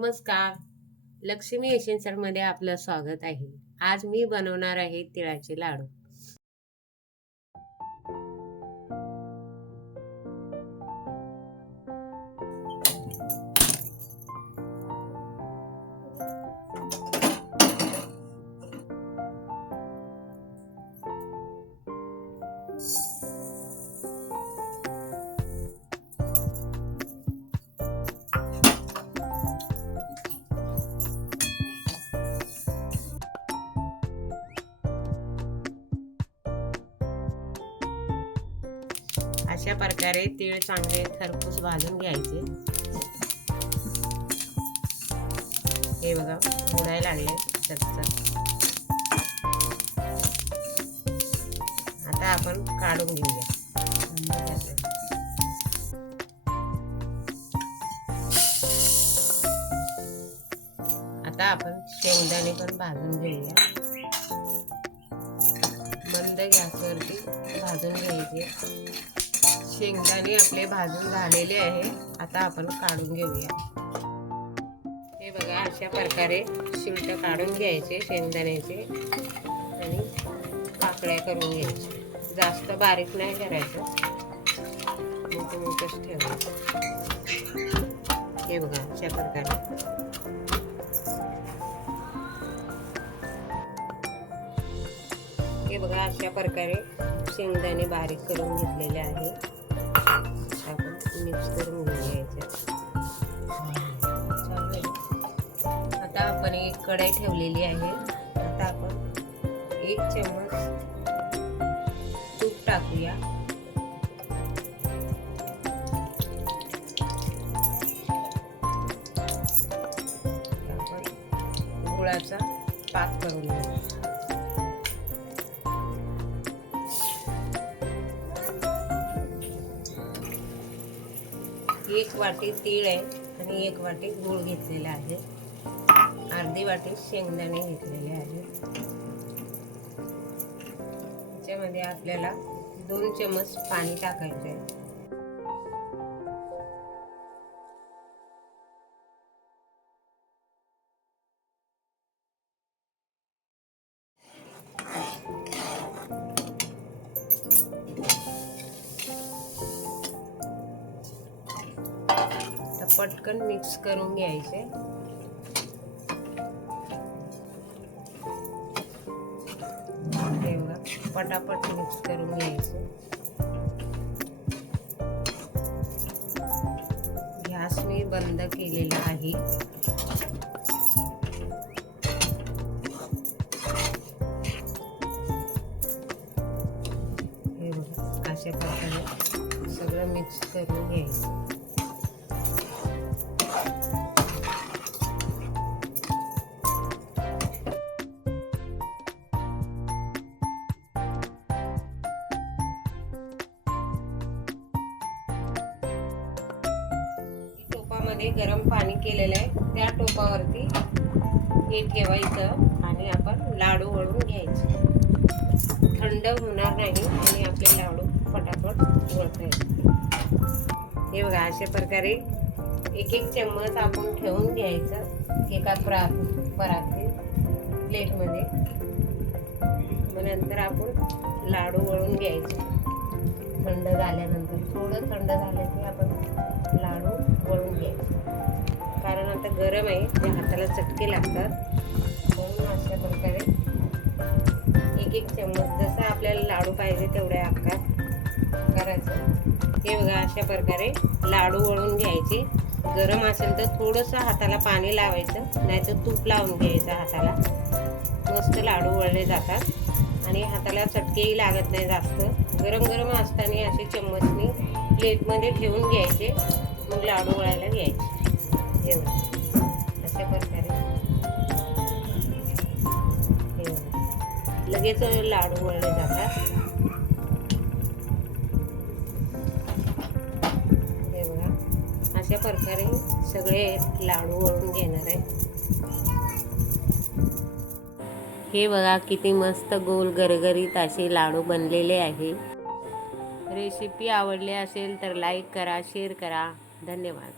नमस्कार. लक्ष्मी एसेन्सर मध्ये आपलं स्वागत आहे. आज मी बनवणार आहे तिळाचे लाडू. अशा प्रकारे तीळ चांगले खरपूस भाजून घ्यायचे. हे बघा उडायला लागले चटचट. आता आपण काढून घेऊया. आता आपण शेंगदाणे पण भाजून घेऊया. मंद गॅसवरती भाजून घ्यायचे. शेंगदाणे आपले भाजून झालेले आहे. आता आपण काढून घेऊया. हे बघा अशा प्रकारे शिलट काढून घ्यायचे शेंगदाण्याचे आणि पाकळ्या करून घ्यायचे. जास्त बारीक नाही करायचं, मोठं ठेवायचं. हे बघा अशा प्रकारे. हे बघा अशा प्रकारे शेंगदाणे बारीक करून घेतलेले आहे. आपण मिक्स करून घ्यायचे. आता आपण एक कढई ठेवलेली आहे. आता आपण 1 चम्मच तूप टाकूया. आपण गुळाचा पाक करून घेऊ. 1 वाटी तीळ आहे आणि 1 वाटी गूळ घेतलेला आहे. अर्धी वाटी शेंगदाणे घेतलेले आहे. त्याच्यामध्ये आपल्याला 2 चम्मच पाणी टाकायचे आहे. पटकन मिक्स करून घ्यायचे. तेव्हा पटापट मिक्स करून घ्यायचे. गॅस मी बंद केलेला आहे. हे बघा अशा प्रकारे सगळं मिक्स करून घ्यायचं. मध्ये गरम पाणी केलेलं आहे. त्या टोपावरती हे ठेवायचं आणि आपण लाडू वळून घ्यायचे. थंड होणार नाही आणि आपले लाडू पटापट वळता येतील. हे बघा अशा प्रकारे 1 चम्मच आपण ठेवून घ्यायचं एका परातीत प्लेटमध्ये. मग नंतर आपण लाडू वळून घ्यायचे. थंड झाल्यानंतर थोडं थंड झालं की आपण लाडू वळून घ्यायचे. कारण आता गरम आहे, ते हाताला चटके लागतात. म्हणून अशा प्रकारे 1 चम्मच जसं आपल्याला लाडू पाहिजे तेवढ्या आकार करायचं. हे बघा अशा प्रकारे लाडू वळून घ्यायचे. गरम असेल तर थोडंसं हाताला पाणी लावायचं, नाहीतर तूप लावून घ्यायचं हाताला. मस्त लाडू वळले जातात आणि हाताला चटकेही लागत नाही जास्त. गरम गरम असताना असे चम्मचनी प्लेटमध्ये ठेवून घ्यायचे. मग लाडू वळायला घ्यायचे. अशा प्रकारे लगेच लाडू वळले जातात. हे बघा अशा प्रकारे सगळे लाडू वळून घेणार आहे. हे बघा किती मस्त गोल गरगरीत असे लाडू बनलेले आहे. रेसिपी आवडली असेल तर लाईक करा, शेअर करा. धन्यवाद.